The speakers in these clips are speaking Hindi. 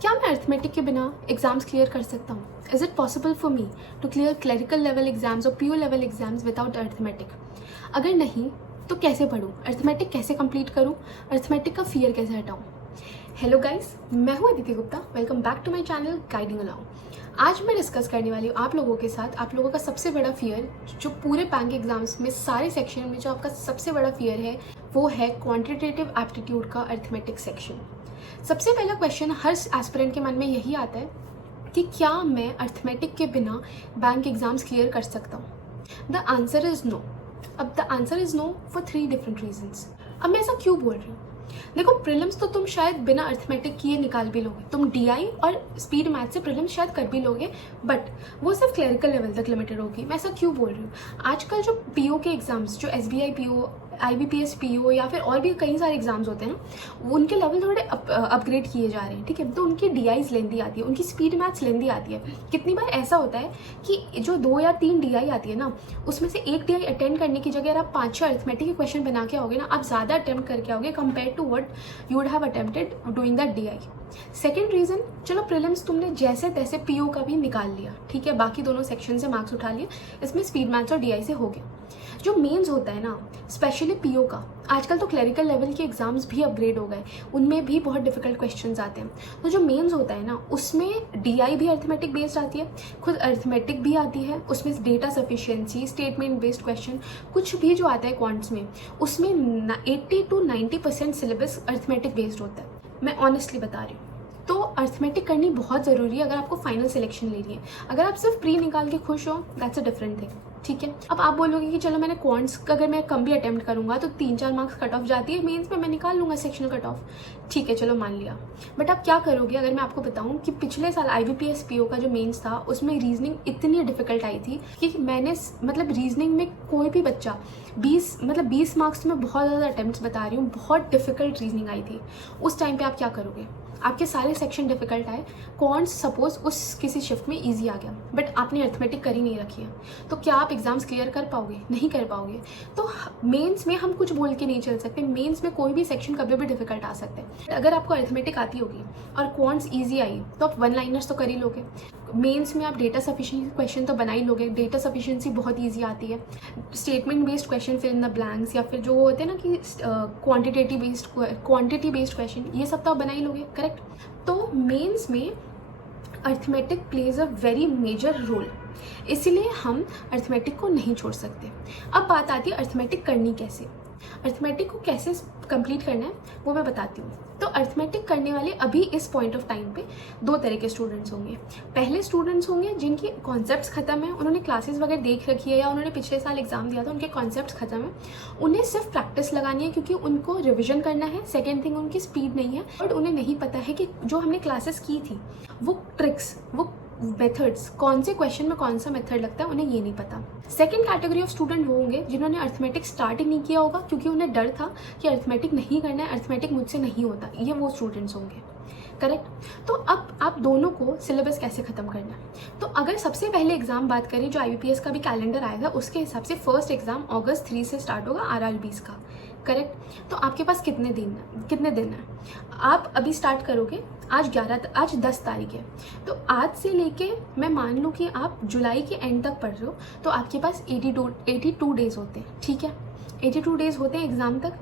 क्या मैं अर्थमेटिक के बिना एग्जाम्स क्लियर कर सकता हूँ? Is it possible for me to clear clerical level exams और PO level exams without arithmetic? अगर नहीं तो कैसे पढूँ? अर्थमेटिक कैसे कंप्लीट करूँ? अर्थमेटिक का फियर कैसे हटाऊँ? हेलो गाइस, मैं हूँ Aditi Gupta. Welcome back to my channel guiding allow. आज मैं डिस्कस करने वाली हूँ आप लोगों के साथ आप लोगों का सबसे बड़ा फियर, जो पूरे बैंक एग्जाम्स में सारे सेक्शन में जो आपका सबसे बड़ा फियर है, वो है क्वांटिटेटिव एप्टीट्यूड का अर्थमेटिक सेक्शन। सबसे पहला क्वेश्चन हर एस्पिरेंट के मन में यही आता है कि क्या मैं अर्थमेटिक के बिना बैंक एग्जाम्स क्लियर कर सकता हूँ? The answer is no. अब the answer is no for 3 different reasons. अब मैं ऐसा क्यों बोल रही हूँ? देखो, प्रीलिम्स तो तुम शायद बिना अर्थमेटिक किए निकाल भी लोगे, तुम डीआई और स्पीड मैथ से प्रीलिम्स शायद कर भी लोगे, बट वो सिर्फ क्लरिकल लेवल तक लिमिटेड होगी। मैं ऐसा क्यों बोल रही हूँ? आजकल जो पीओ के एग्जाम्स, जो एसबीआई पीओ, आईबीपीएस पीओ या फिर और भी कई सारे एग्जाम्स होते हैं ना, उनके लेवल थोड़े अपग्रेड किए जा रहे हैं, ठीक है? तो उनकी डीआईज लेंदी आती है, उनकी स्पीड मैथ्स लेंदी आती है। कितनी बार ऐसा होता है कि जो 2 या 3 डीआई आती है ना, उसमें से एक डीआई अटेंड करने की जगह आप 5-6 अर्थमेटिक के क्वेश्चन बना के आओगे ना, आप ज़्यादा अटेम्प्ट करके आओगे compare to what you would have attempted doing that DI. Second reason, चलो प्रीलिम्स तुमने जैसे तैसे पीओ का भी निकाल लिया, ठीक है, बाकी दोनों सेक्शन से मार्क्स उठा लिए, इसमें स्पीड मैथ्स और डीआई से हो गया। जो मेंस होता है ना, स्पेशली पीओ का, आजकल तो क्लरिकल लेवल के एग्जाम्स भी अपग्रेड हो गए, उनमें भी बहुत डिफिकल्ट क्वेश्चंस आते हैं। तो जो मेंस होता है ना, उसमें डीआई भी अर्थमेटिक बेस्ड आती है, खुद अर्थमेटिक भी आती है, उसमें data sufficiency, statement based question, कुछ भी जो आता है क्वांट्स में, उसमें 80 to 90% सिलेबस अर्थमेटिक बेस्ड होता है। मैं ऑनेस्टली बता रही हूँ। तो अर्थमेटिक करनी बहुत ज़रूरी है अगर आपको फाइनल सिलेक्शन लेनी है। अगर आप सिर्फ प्री निकाल के खुश हो, दैट्स अ डिफरेंट थिंग, ठीक है? अब आप बोलोगे कि चलो मैंने क्वांट्स का अगर मैं कम भी अटेम्प्ट करूंगा तो 3-4 मार्क्स कट ऑफ जाती है, मेंस में मैं निकाल लूंगा सेक्शनल कट ऑफ, ठीक है, चलो मान लिया। बट आप क्या करोगे अगर मैं आपको बताऊं कि पिछले साल आईबीपीएस पीओ का जो मेंस था, उसमें रीजनिंग इतनी डिफिकल्ट आई थी कि मैंने रीजनिंग में कोई भी बच्चा 20 मार्क्स में बहुत ज़्यादा अटेम्प्ट बता रही हूँ, बहुत डिफिकल्ट रीजनिंग आई थी। उस टाइम पे आप क्या करोगे? आपके सारे सेक्शन डिफिकल्ट आए, क्वांट्स सपोज उस किसी शिफ्ट में इजी आ गया, बट आपने अर्थमेटिक करी नहीं रखी है, तो क्या आप एग्जाम्स क्लियर कर पाओगे? नहीं कर पाओगे। तो मेंस में हम कुछ बोल के नहीं चल सकते, मेंस में कोई भी सेक्शन कभी भी डिफिकल्ट आ सकते हैं। अगर आपको अर्थमेटिक आती होगी और क्वांट्स ईजी आई तो आप 1 लाइनर्स तो कर ही लोगे। मेंस में आप डेटा सफिशिएंसी क्वेश्चन तो बना ही लोगे, डेटा सफिशिएंसी बहुत ईजी आती है। Statement based question, fill in the blanks, या फिर जो होते हैं ना कि क्वांटिटी बेस्ड क्वेश्चन, ये सब तो आप बना ही लोगे, करेक्ट? तो मेंस में arithmetic plays a very major role, इसीलिए हम अर्थमेटिक को नहीं छोड़ सकते। अब बात आती है अर्थमेटिक करनी कैसे। अर्थमेटिक को कैसे कंप्लीट करना है वो मैं बताती हूँ। तो अर्थमेटिक करने वाले अभी इस पॉइंट ऑफ टाइम पे 2 तरह के स्टूडेंट्स होंगे। पहले स्टूडेंट्स होंगे जिनकी कॉन्सेप्ट्स खत्म है, उन्होंने क्लासेस वगैरह देख रखी है या उन्होंने पिछले साल एग्जाम दिया था, उनके कॉन्सेप्ट्स खत्म है, उन्हें सिर्फ प्रैक्टिस लगानी है क्योंकि उनको रिविजन करना है। सेकेंड थिंग, उनकी स्पीड नहीं है और उन्हें नहीं पता है कि जो हमने क्लासेस की थी वो ट्रिक्स, वो मेथड्स, कौन से क्वेश्चन में कौन सा मेथड लगता है, उन्हें ये नहीं पता। सेकंड कैटेगरी ऑफ स्टूडेंट वो होंगे जिन्होंने अर्थमेटिक स्टार्ट ही नहीं किया होगा क्योंकि उन्हें डर था कि अर्थमेटिक नहीं करना है, अर्थमेटिक मुझसे नहीं होता। ये वो स्टूडेंट्स होंगे, करेक्ट? तो अब आप दोनों को सिलेबस कैसे खत्म करना है? तो अगर सबसे पहले एग्जाम बात करें, जो आईबीपीएस का भी कैलेंडर आया था उसके हिसाब से फर्स्ट एग्जाम अगस्त 3 से स्टार्ट होगा, आरआरबीज का, करेक्ट? तो आपके पास कितने दिन है? आप अभी स्टार्ट करोगे, आज 10 तारीख है, तो आज से लेके मैं मान लूँ कि आप जुलाई के एंड तक पढ़ रहे हो, तो आपके पास 82 डेज होते हैं, ठीक है? 82 डेज होते हैं एग्जाम तक।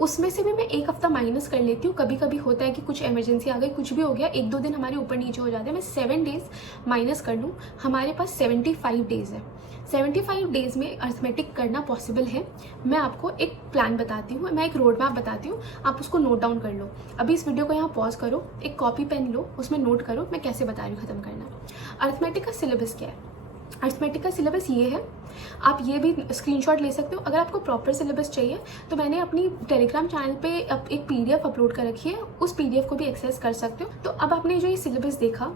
उसमें से भी मैं 1 हफ्ता माइनस कर लेती हूँ, कभी कभी होता है कि कुछ इमरजेंसी आ गई, कुछ भी हो गया, 1-2 दिन हमारे ऊपर नीचे हो जाते हैं, मैं 7 डेज माइनस कर लूँ, हमारे पास 75 डेज है। 75 डेज में अर्थमेटिक करना पॉसिबल है। मैं आपको एक प्लान बताती हूँ, मैं एक रोड मैप बताती हूँ, आप उसको नोट डाउन कर लो। अभी इस वीडियो को यहाँ पॉज करो, एक कॉपी पेन लो, उसमें नोट करो मैं कैसे बता रही हूँ खत्म करना। अर्थमेटिक का सिलेबस क्या है? अर्थमेटिक का सिलेबस ये है, आप ये भी स्क्रीनशॉट ले सकते हो। अगर आपको प्रॉपर सिलेबस चाहिए तो मैंने अपनी टेलीग्राम चैनल पे एक पीडीएफ अपलोड कर रखी है, उस पीडीएफ को भी एक्सेस कर सकते हो। तो अब आपने जो ये सिलेबस देखा,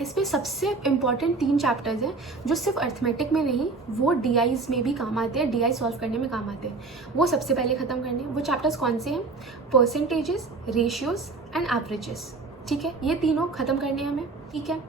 इसमें सबसे इम्पॉर्टेंट 3 चैप्टर्स हैं जो सिर्फ अर्थमेटिक में नहीं, वो डीआईज में भी काम आते हैं, डीआई सॉल्व करने में काम आते हैं। वो सबसे पहले ख़त्म करने हैं। वो चैप्टर्स कौन से हैं? परसेंटेजेस, रेशियोज एंड एवरेजेस, ठीक है? ये तीनों ख़त्म करने हैं हमें, ठीक है?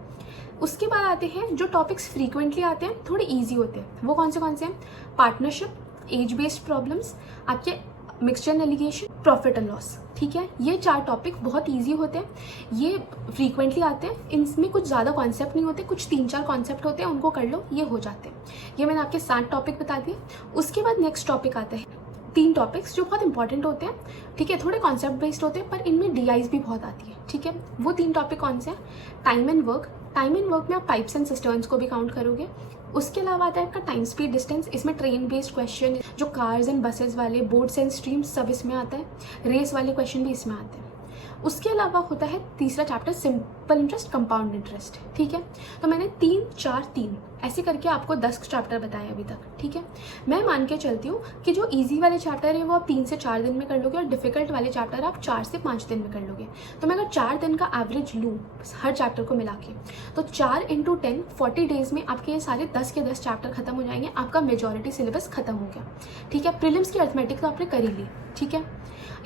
उसके बाद आते हैं जो टॉपिक्स फ्रीक्वेंटली आते हैं, थोड़े ईजी होते हैं। वो कौन से हैं? पार्टनरशिप, एज बेस्ड प्रॉब्लम्स, आपके mixture allegation, profit and loss. ठीक है, ये 4 टॉपिक बहुत इजी होते हैं, ये फ्रीक्वेंटली आते हैं, इनमें कुछ ज़्यादा कॉन्सेप्ट नहीं होते, कुछ 3-4 कॉन्सेप्ट होते हैं, उनको कर लो, ये हो जाते हैं। ये मैंने आपके 7 टॉपिक बता दिए। उसके बाद नेक्स्ट टॉपिक आते हैं 3 टॉपिक्स जो बहुत इंपॉर्टेंट होते हैं। ठीक है, थोड़े कॉन्सेप्ट बेस्ड होते हैं, पर इनमें DIs भी बहुत आती है। ठीक है, वो 3 टॉपिक कौन से हैं? Time and work. Time and work में आप पाइप्स एंड सिस्टर्न्स को भी काउंट करोगे। उसके अलावा आता है आपका टाइम स्पीड डिस्टेंस, इसमें ट्रेन बेस्ड क्वेश्चन, जो कार्स एंड बसेस वाले, बोर्ड्स एंड स्ट्रीम्स, सब इसमें आता है। रेस वाले क्वेश्चन भी इसमें आते हैं। उसके अलावा होता है तीसरा chapter simple interest, compound interest. ठीक है, तो मैंने 3, 4, 3 ऐसे करके आपको 10 चैप्टर बताए अभी तक। ठीक है, मैं मान के चलती हूँ कि जो इजी वाले चैप्टर है वो आप 3 से 4 दिन में कर लोगे, और डिफिकल्ट वाले चैप्टर आप 4 से 5 दिन में कर लोगे। तो मैं अगर 4 दिन का एवरेज लूँ हर चैप्टर को मिला के, तो 4 × 10 40 डेज में आपके ये सारे 10 के 10 चैप्टर खत्म हो जाएंगे। आपका मेजॉरिटी सिलेबस खत्म हो गया। ठीक है, प्रीलिम्स की अर्थमेटिक तो आपने कर ही ली। ठीक है,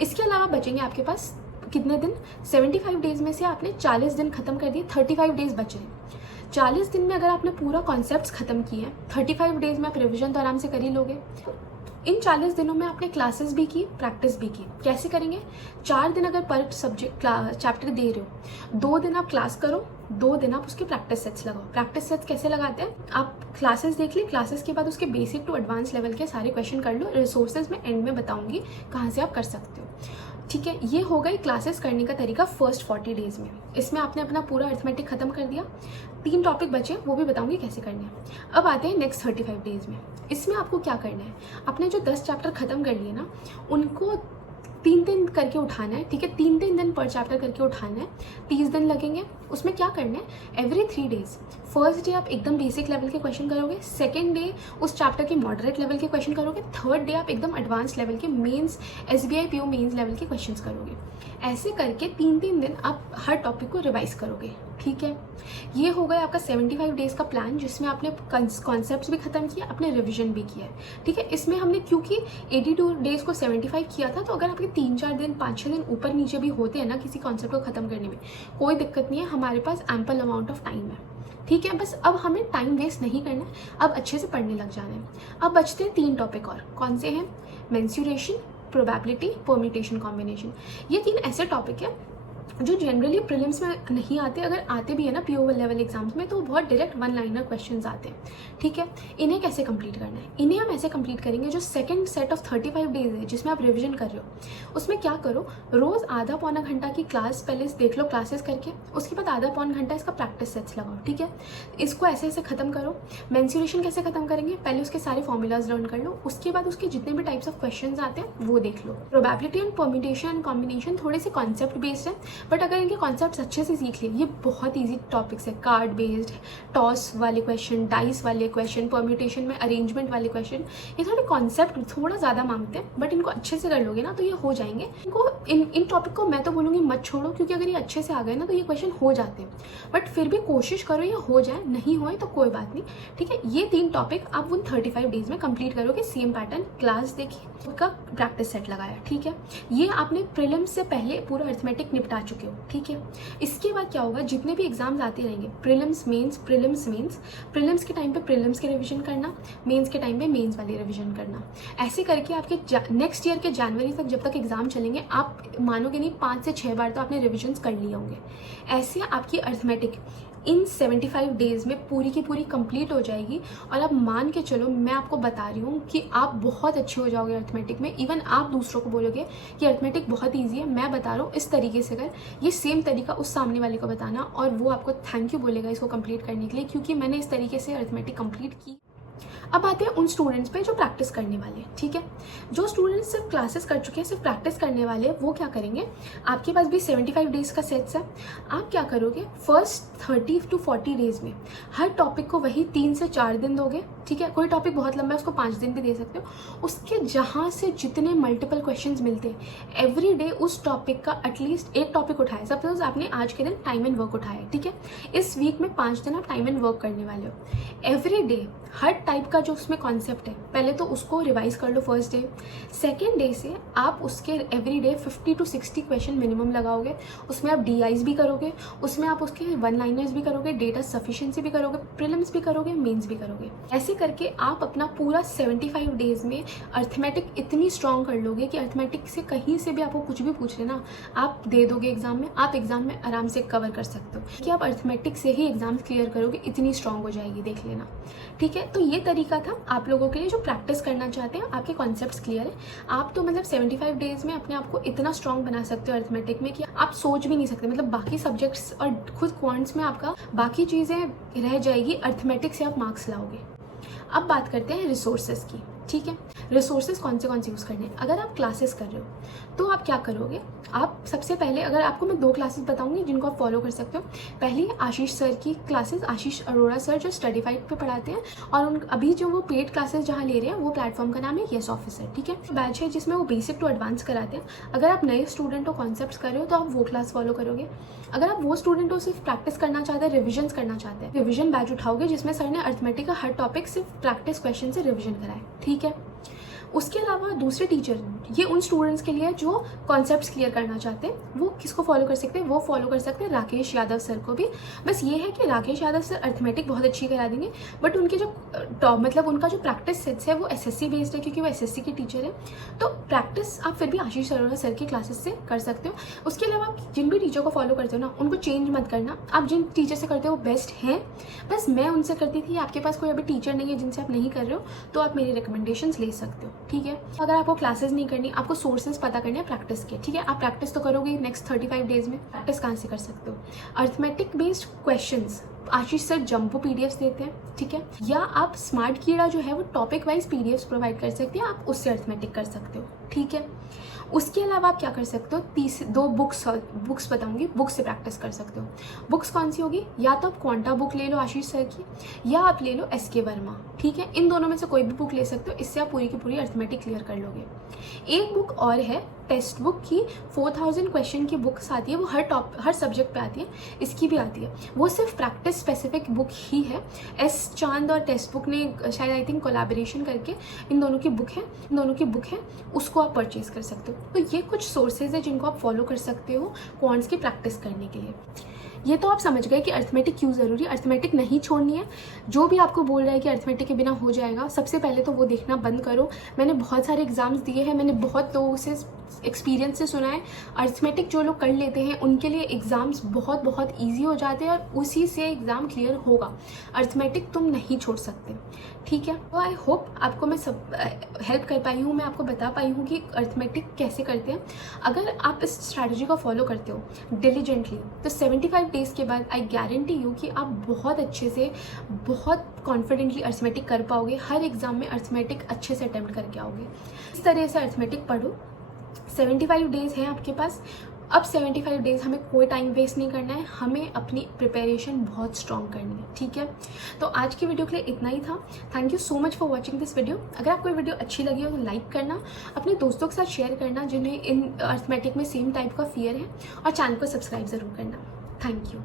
इसके अलावा बचेंगे आपके पास कितने दिन? 75 डेज में से आपने 40 दिन खत्म कर दिए, 35 डेज बच रहे। 40 दिन में अगर आपने पूरा कॉन्सेप्ट्स खत्म किए हैं, 35 डेज में आप रिविजन तो आराम से कर ही लोगे। इन 40 दिनों में आपने क्लासेस भी की, प्रैक्टिस भी की। कैसे करेंगे? 4 दिन अगर पर सब्जेक्ट चैप्टर दे रहे हो, 2 दिन आप क्लास करो, 2 दिन आप उसके प्रैक्टिस सेट्स लगाओ। प्रैक्टिस सेट्स कैसे लगाते हैं? आप क्लासेस देख ली, क्लासेस के बाद उसके बेसिक टू एडवांस लेवल के सारे क्वेश्चन कर लो। रिसोर्सेज में एंड में बताऊंगी कहाँ से आप कर सकते हो। ठीक है, ये हो गई क्लासेस करने का तरीका फर्स्ट 40 डेज में। इसमें आपने अपना पूरा अर्थमेटिक खत्म कर दिया। 3 टॉपिक बचे, वो भी बताऊंगी कैसे करने हैं। अब आते हैं नेक्स्ट 35 डेज में। इसमें आपको क्या करना है? आपने जो 10 चैप्टर खत्म कर लिए ना, उनको 3-3 करके उठाना है। ठीक है, 3-3 दिन पर चैप्टर करके उठाना है। 30 दिन लगेंगे। उसमें क्या करना है? एवरी 3 डेज, फर्स्ट डे आप एकदम बेसिक लेवल के क्वेश्चन करोगे, सेकेंड डे उस चैप्टर के मॉडरेट लेवल के क्वेश्चन करोगे, थर्ड डे आप एकदम एडवांस लेवल के mains, SBI PO mains level के क्वेश्चंस करोगे। ऐसे करके 3-3 दिन आप हर टॉपिक को रिवाइज करोगे। ठीक है, ये हो गया आपका 75 डेज का प्लान, जिसमें आपने कॉन्सेप्ट्स भी खत्म किया, आपने रिविजन भी किया है। ठीक है, इसमें हमने क्योंकि 82 डेज को 75 किया था, तो अगर आपके 3-4 दिन 5-6 दिन ऊपर नीचे भी होते हैं ना किसी कॉन्सेप्ट को खत्म करने में, कोई दिक्कत नहीं है, हमारे पास एम्पल अमाउंट ऑफ टाइम है। ठीक है, बस अब हमें टाइम वेस्ट नहीं करना है, अब अच्छे से पढ़ने लग जाना है। अब बचते हैं 3 टॉपिक और। कौन से हैं? Mensuration, probability, permutation, combination. ये 3 ऐसे टॉपिक है जो जनरली प्रीलिम्स में नहीं आते। अगर आते भी है ना PO लेवल एग्जाम्स में, तो बहुत डायरेक्ट 1 लाइनर क्वेश्चंस आते हैं। ठीक है, इन्हें कैसे कंप्लीट करना है? इन्हें हम ऐसे कंप्लीट करेंगे, जो सेकंड सेट ऑफ 35 डेज है जिसमें आप रिवीजन कर रहे हो, उसमें क्या करो, रोज आधा पौना घंटा की क्लास पहले देख लो क्लासेस करके, उसके बाद आधा पौना घंटा इसका प्रैक्टिस सेट्स लगाओ। ठीक है, इसको ऐसे ऐसे खत्म करो। मेंसुरेशन कैसे खत्म करेंगे? पहले उसके सारे फॉर्मूलाज लर्न कर लो, उसके बाद उसके जितने भी टाइप्स ऑफ क्वेश्चन आते हैं वो देख लो। Probability and permutation and combination थोड़े से कॉन्सेप्ट बेस्ड है, बट अगर इनके कॉन्सेप्ट अच्छे से सीख लिए, ये बहुत इजी टॉपिक्स है। कार्ड बेस्ड, टॉस वाले क्वेश्चन, डाइस वाले क्वेश्चन, परम्यूटेशन में अरेंजमेंट वाले क्वेश्चन, ये थोड़े कॉन्सेप्ट थोड़ा ज़्यादा मांगते हैं, बट इनको अच्छे से कर लोगे ना तो ये हो जाएंगे। इनको इन टॉपिक को मैं तो बोलूँगी मत छोड़ो, क्योंकि अगर ये अच्छे से आ गए ना तो ये क्वेश्चन हो जाते हैं, बट फिर भी कोशिश करो ये हो जाए, नहीं होए तो कोई बात नहीं। ठीक है, ये 3 टॉपिक आप उन 35 डेज में कंप्लीट करोगे। सेम पैटर्न, क्लास देखी, उसका प्रैक्टिस सेट लगाया। ठीक है, ये आपने प्रीलिम्स से पहले पूरा अर्थमेटिक निपटा चुके हो। ठीक है, इसके बाद क्या होगा, जितने भी एग्जाम्स आते रहेंगे, prelims mains, prelims mains, prelims के टाइम पे प्रीलिम्स के रिवीजन करना, मेंस के टाइम पे मेंस वाली रिवीजन करना। ऐसे करके आपके नेक्स्ट ईयर के जनवरी तक जब तक एग्जाम चलेंगे, आप मानोगे नहीं 5 से 6 बार तो आपने रिविजन्स कर लिए होंगे। ऐसे आपकी अर्थमेटिक इन 75 डेज में पूरी की पूरी कंप्लीट हो जाएगी। और अब मान के चलो, मैं आपको बता रही हूँ कि आप बहुत अच्छे हो जाओगे अर्थमेटिक में। इवन आप दूसरों को बोलोगे कि अर्थमेटिक बहुत इजी है। मैं बता रहा हूँ, इस तरीके से अगर ये सेम तरीका उस सामने वाले को बताना, और वो आपको थैंक यू बोलेगा इसको कंप्लीट करने के लिए, क्योंकि मैंने इस तरीके से अर्थमेटिक कंप्लीट की। अब आते हैं उन स्टूडेंट्स पे जो प्रैक्टिस करने वाले हैं। ठीक है, जो स्टूडेंट्स सिर्फ क्लासेस कर चुके हैं, सिर्फ प्रैक्टिस करने वाले, वो क्या करेंगे, आपके पास भी 75 डेज का सेट्स है। आप क्या करोगे, फर्स्ट 30 to 40 डेज में हर टॉपिक को वही 3 से 4 दिन दोगे। ठीक है, कोई टॉपिक बहुत लंबा है उसको 5 दिन भी दे सकते हो। उसके जहाँ से जितने मल्टीपल क्वेश्चंस मिलते हैं, एवरी डे उस टॉपिक का एटलीस्ट एक टॉपिक उठाए। सपोज आपने आज के दिन टाइम एंड वर्क उठाया है, ठीक है, इस वीक में 5 दिन आप टाइम एंड वर्क करने वाले हो। एवरी डे हर टाइप का का जो उसमें कॉन्सेप्ट है पहले तो उसको रिवाइज कर लो फर्स्ट डे। सेकेंड डे से आप उसके every day 50 to 60 question minimum लगाओगे। उसमें आप DIs भी करोगे, उसमें आप उसके 1-liners भी करोगे, डेटा सफिशिएंसी भी करोगे, प्रीलिम्स भी करोगे, मेंस भी करोगे। ऐसे करके आप अपना पूरा 75 डेज में अर्थमेटिक इतनी स्ट्रॉन्ग कर लोगे कि अर्थमेटिक से कहीं से भी आपको कुछ भी पूछ लेना आप दे दोगे एग्जाम में। आप एग्जाम में आराम से कवर कर सकते हो कि आप अर्थमेटिक से ही एग्जाम क्लियर करोगे, इतनी स्ट्रॉन्ग हो जाएगी, देख लेना। ठीक है, तो ये तरीका था आप लोगों के लिए जो प्रैक्टिस करना चाहते हैं, आपके कॉन्सेप्ट्स क्लियर है। आप तो मतलब 75 डेज में अपने आप को इतना स्ट्रॉन्ग बना सकते हो अर्थमेटिक में कि आप सोच भी नहीं सकते। मतलब बाकी सब्जेक्ट्स और खुद क्वांट्स में आपका बाकी चीज़ें रह जाएगी, अर्थमेटिक से आप मार्क्स लाओगे। अब बात करते हैं रिसोर्सेज की। ठीक है, रिसोर्सेज कौन से यूज़ करने हैं। अगर आप क्लासेस कर रहे हो तो आप क्या करोगे, आप सबसे पहले अगर आपको मैं 2 क्लासेस बताऊंगी जिनको आप फॉलो कर सकते हो। पहली है आशीष सर की क्लासेस, आशीष अरोड़ा सर जो स्टडीफाइड पे पढ़ाते हैं, और उन अभी जो वो पेड क्लासेस जहाँ ले रहे हैं वो प्लेटफॉर्म का नाम है येस ऑफिसर। ठीक है, बैच है जिसमें वो बेसिक टू एडवांस कराते हैं। अगर आप नए स्टूडेंट हो, कॉन्सेप्ट्स कर रहे हो, तो आप वो क्लास फॉलो करोगे। अगर आप वो स्टूडेंट हो सिर्फ प्रैक्टिस करना चाहते हैं, रिविजन करना चाहते हैं, रिविजन बैच उठाओगे जिसमें सर ने अर्थमेटिक का हर टॉपिक सिर्फ प्रैक्टिस क्वेश्चन से रिविजन कराए। ठीक है, उसके अलावा दूसरे टीचर, ये उन स्टूडेंट्स के लिए जो कॉन्सेप्ट्स क्लियर करना चाहते हैं, वो किसको फॉलो कर सकते हैं, वो फॉलो कर सकते हैं राकेश यादव सर को भी। बस ये है कि राकेश यादव सर अर्थमेटिक बहुत अच्छी करा देंगे, बट उनके जो मतलब उनका जो प्रैक्टिस सेट्स है वो SSC बेस्ड है, क्योंकि वो SSC के टीचर है। तो प्रैक्टिस आप फिर भी आशीष अरोड़ा सर की क्लासेस से कर सकते हो। उसके अलावा आप जिन भी टीचर को फॉलो करते हो ना, उनको चेंज मत करना। आप जिन टीचर से करते हो वो बेस्ट हैं, बस मैं उनसे करती थी। आपके पास कोई अभी टीचर नहीं है जिनसे आप नहीं कर रहे हो, तो आप मेरी रिकमेंडेशंस ले सकते हो। ठीक है, अगर आपको क्लासेस नहीं करनी, आपको सोर्सेज पता करने हैं प्रैक्टिस के। ठीक है, आप प्रैक्टिस तो करोगे नेक्स्ट 35 डेज में। प्रैक्टिस कहाँ से कर सकते हो, अर्थमेटिक बेस्ड क्वेश्चंस आशीष सर जंपो PDFs देते हैं। ठीक है, या आप स्मार्ट कीड़ा जो है वो टॉपिक वाइज PDFs प्रोवाइड कर सकते हैं, आप उससे अर्थमेटिक कर सकते हो। ठीक है, उसके अलावा आप क्या कर सकते हो, 2 बुक्स बताऊंगी, बुक से प्रैक्टिस कर सकते हो। बुक्स कौन सी होगी, या तो आप क्वांटा बुक ले लो आशीष सर की, या आप ले लो SK वर्मा। ठीक है, इन दोनों में से कोई भी बुक ले सकते हो, इससे आप पूरी की पूरी अर्थमेटिक क्लियर कर लोगे। एक बुक और है टेक्स्ट बुक की, 4000 क्वेश्चन की बुक्स आती है, वो हर सब्जेक्ट पे आती है, इसकी भी आती है। वो सिर्फ प्रैक्टिस स्पेसिफिक बुक ही है। S चांद और टेक्स्ट बुक ने शायद आई थिंक कोलैबोरेशन करके इन दोनों की बुक है, उसको आप परचेज कर सकते हो। तो ये कुछ सोर्सेज है जिनको आप फॉलो कर सकते हो क्वांट्स की प्रैक्टिस करने के लिए। ये तो आप समझ गए कि अर्थमेटिक क्यों ज़रूरी है। अर्थमेटिक नहीं छोड़नी है। जो भी आपको बोल रहा है कि अर्थमेटिक के बिना हो जाएगा, सबसे पहले तो वो देखना बंद करो। मैंने बहुत सारे एग्जाम्स दिए हैं, मैंने बहुत लोगों से एक्सपीरियंस से सुना है, अर्थमेटिक जो लोग कर लेते हैं उनके लिए एग्ज़ाम्स बहुत ईजी हो जाते हैं और उसी से एग्ज़ाम क्लियर होगा। अर्थमेटिक तुम नहीं छोड़ सकते। ठीक है, तो आई होप आपको मैं सब हेल्प कर पाई हूँ, मैं आपको बता पाई हूँ कि अर्थमेटिक कैसे करते हैं। अगर आप इस स्ट्रैटेजी को फॉलो करते हो डिलीजेंटली, तो 75 डेज़ के बाद आई गारंटी यू कि आप बहुत अच्छे से, बहुत कॉन्फिडेंटली अर्थमेटिक कर पाओगे। हर एग्ज़ाम में अर्थमेटिक अच्छे से अटेम्प्ट करके आओगे। इस तरह से अर्थमेटिक पढ़ो। 75 डेज़ हैं आपके पास। अब 75 डेज़ हमें कोई टाइम वेस्ट नहीं करना है, हमें अपनी प्रिपरेशन बहुत स्ट्रॉन्ग करनी है। ठीक है, तो आज की वीडियो के लिए इतना ही था। Thank you so much for watching this video. अगर आपको ये वीडियो अच्छी लगी हो तो लाइक करना, अपने दोस्तों के साथ शेयर करना जिन्हें इन अर्थमेटिक में सेम टाइप का फियर है, और चैनल को सब्सक्राइब ज़रूर करना। Thank you.